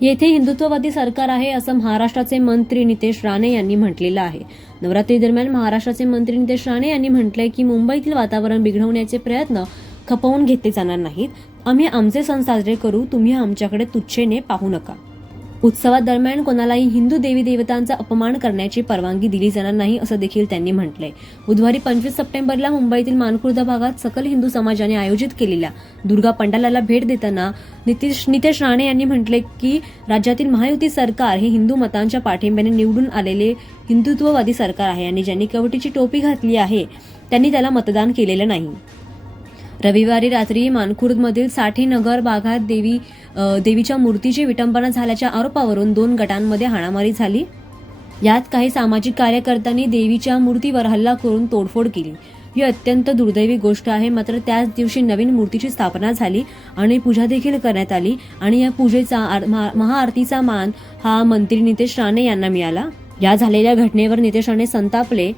येथे हिंदुत्ववादी सरकार आहे असं महाराष्ट्राचे मंत्री नितेश राणे यांनी म्हटलेलं आहे. नवरात्री दरम्यान महाराष्ट्राचे मंत्री नितेश राणे यांनी म्हटलंय की मुंबईतील वातावरण बिघडवण्याचे प्रयत्न खपवून घेतले जाणार नाहीत. आम्ही आमचे सण साजरे करू तुम्ही आमच्याकडे तुच्छेने पाहू नका. उत्सवादरम्यान कोणालाही हिंदू देवी देवतांचा अपमान करण्याची परवानगी दिली जाणार नाही असं देखील त्यांनी म्हटलंय. बुधवारी पंचवीस सप्टेंबरला मुंबईतील मानकुर्द भागात सकल हिंदू समाजाने आयोजित केलेल्या दुर्गा पंडालाला भेट देताना नितीश नितेश राणे यांनी म्हटले की राज्यातील महायुती सरकार हे हिंदू मतांच्या पाठिंब्याने निवडून आलेले हिंदुत्ववादी सरकार आहे आणि ज्यांनी कवटीची टोपी घातली आहे त्यांनी त्याला मतदान केलेलं नाही. रविवारी रात्री मानखुर्दमधील साठेनगर भागात देवी देवीच्या मूर्तीची विटंबना झाल्याच्या आरोपावरून दोन गटांमध्ये हाणामारी झाली. यात काही सामाजिक कार्यकर्त्यांनी देवीच्या मूर्तीवर हल्ला करून तोडफोड केली. ही अत्यंत दुर्दैवी गोष्ट आहे मात्र त्याच दिवशी नवीन मूर्तीची स्थापना झाली आणि पूजा देखील करण्यात आली आणि या पूजेचा आर- महा- महाआरतीचा मान हा मंत्री नितेश राणे यांना मिळाला. या झालेल्या घटनेवर नितेश राणे संतापले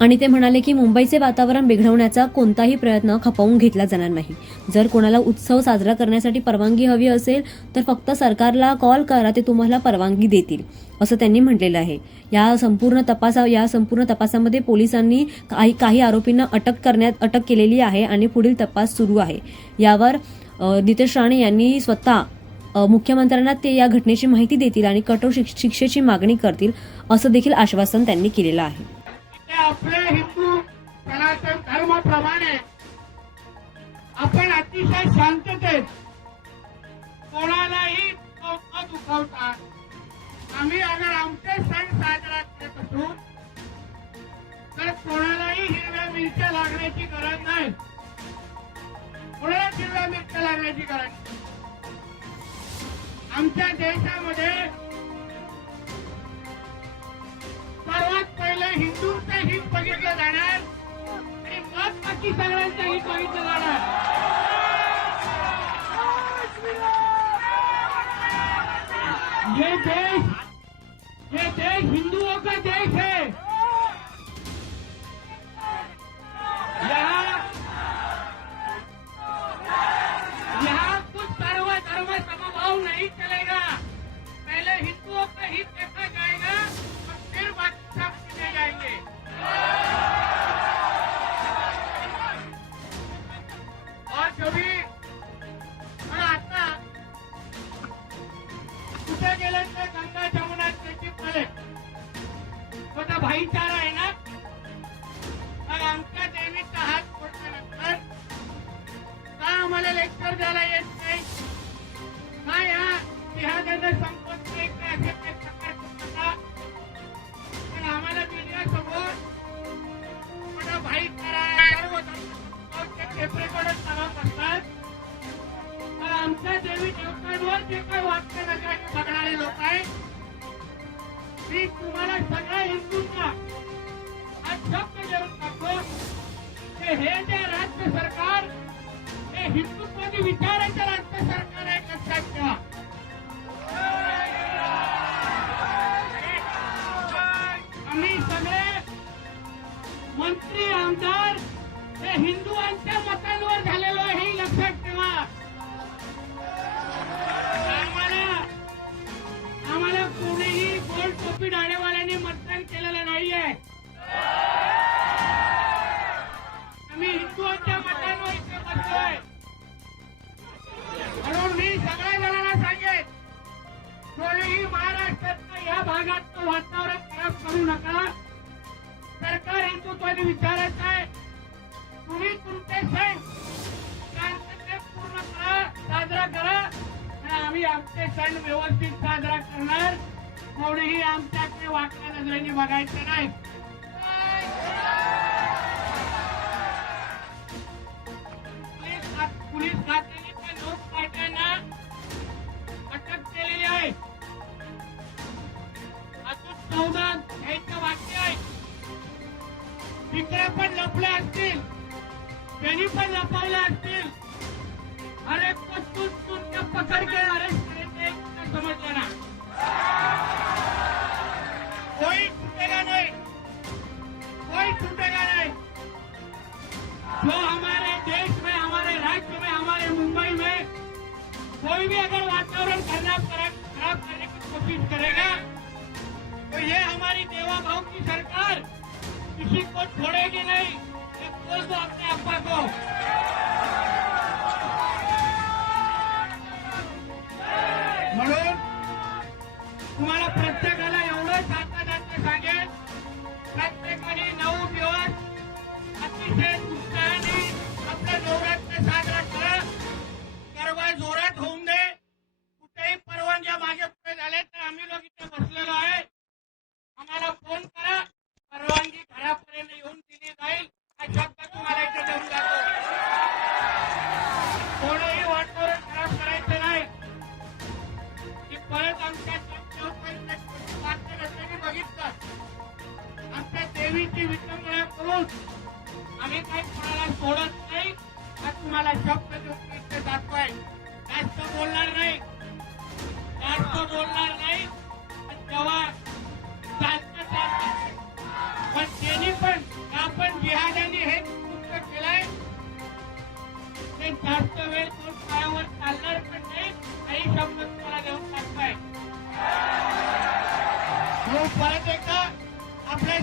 आणि ते म्हणाले की मुंबईचे वातावरण बिघडवण्याचा कोणताही प्रयत्न खपवून घेतला जाणार नाही. जर कोणाला उत्सव साजरा करण्यासाठी परवानगी हवी असेल तर फक्त सरकारला कॉल करा ते तुम्हाला परवानगी देतील असं त्यांनी म्हटलेलं आहे. या संपूर्ण तपासा या संपूर्ण तपासामध्ये पोलिसांनी काही काही आरोपींना अटक करण्यात अटक केलेली आहे आणि पुढील तपास सुरू आहे. यावर नितेश राणे यांनी स्वतः मुख्यमंत्र्यांना ते या घटनेची माहिती देतील आणि कठोर शिक्षेची मागणी करतील असं देखील आश्वासन त्यांनी केलेलं आहे. आपल्या हिंदू सनातन धर्माप्रमाणे आपण अतिशय शांततेत कोणालाही न दुखावता. आम्ही अगर आमचे सण साजरा करत असू तर कोणालाही हिरव्या मिरच्या लागण्याची गरज नाही. कोणालाच हिरव्या मिरच्या लागण्याची गरज नाही. आमच्या देशामध्ये सर्वात पहिले हिंदूंचं मग बाकी सगळ्यांचं हित बघितलं जाणार ये देश ये देश हिंदुओं का देश है आम्हाला लेक्चर द्यायला येत नाही. काय हा जिहाद्याने संपत नाही का असे काही प्रकार पण आम्हाला मीडियासमोर मोठा भाईचारा सर्व धर्माचे टेप चालत असतात तर आमच्या देवी देवतांवर जे काही वाक्य नजरेने बघणारे लोक आहेत मी तुम्हाला सगळ्या हिंदूंना हा शब्द देऊन टाकतो हे जे राज्य सरकार हे हिंदुत्वादी विचाराचं राज्य सरकार आहे लक्षात ठेवा आम्ही सगळे मंत्री आमदार हे हिंदुआंच्या भागातलं वातावरण खराब करू नका. सरकार हिंदुत्वाने विचारायचं आहे. तुम्ही तुमचे सण पूर्ण करा साजरा करा. आणि आम्ही आमचे सण व्यवस्थित साजरा करणार. कोणीही आमच्याकडे वाकड्या नजरेने बघायचं नाही. पोलीस खात- लपले असतील त्यांनी पण लपवले असतील अरे पकड के अरेस्ट करायचे समजलं ना कोई छूटेगा नहीं। कोई छूटेगा नहीं। जो हमारे देश में, हमारे राज्य में, हमारे मुंबई में कोई भी अगर वातावरण खराब करे कोशिश करेगा तो ये हमारी देवा भाव की सरकार किसी को छोड़ेगी नहीं ये बोल दो अपने अब्बा को म्हणून तुम्हाला प्रत्येकाला एवढं सांगता जातं सांगेल प्रत्येकाने नऊ दिवस अतिशय उत्साहाने आपला नवरात्र साजरा देवीची विटंबना करून आम्ही काही कोणाला सोडत नाही हा तुम्हाला शब्द देऊन इथे जातोय जास्त बोलणार नाही. जास्त बोलणार नाही. तेव्हा चालतं चालतं पण त्यांनी पण आपण जिहादाने हे कृत्य केलंय. ते जास्त वेळ कोण पायावर चालणार पण नाही काही शब्द तुम्हाला देऊन टाकताय. हो, परत एकदा आपल्या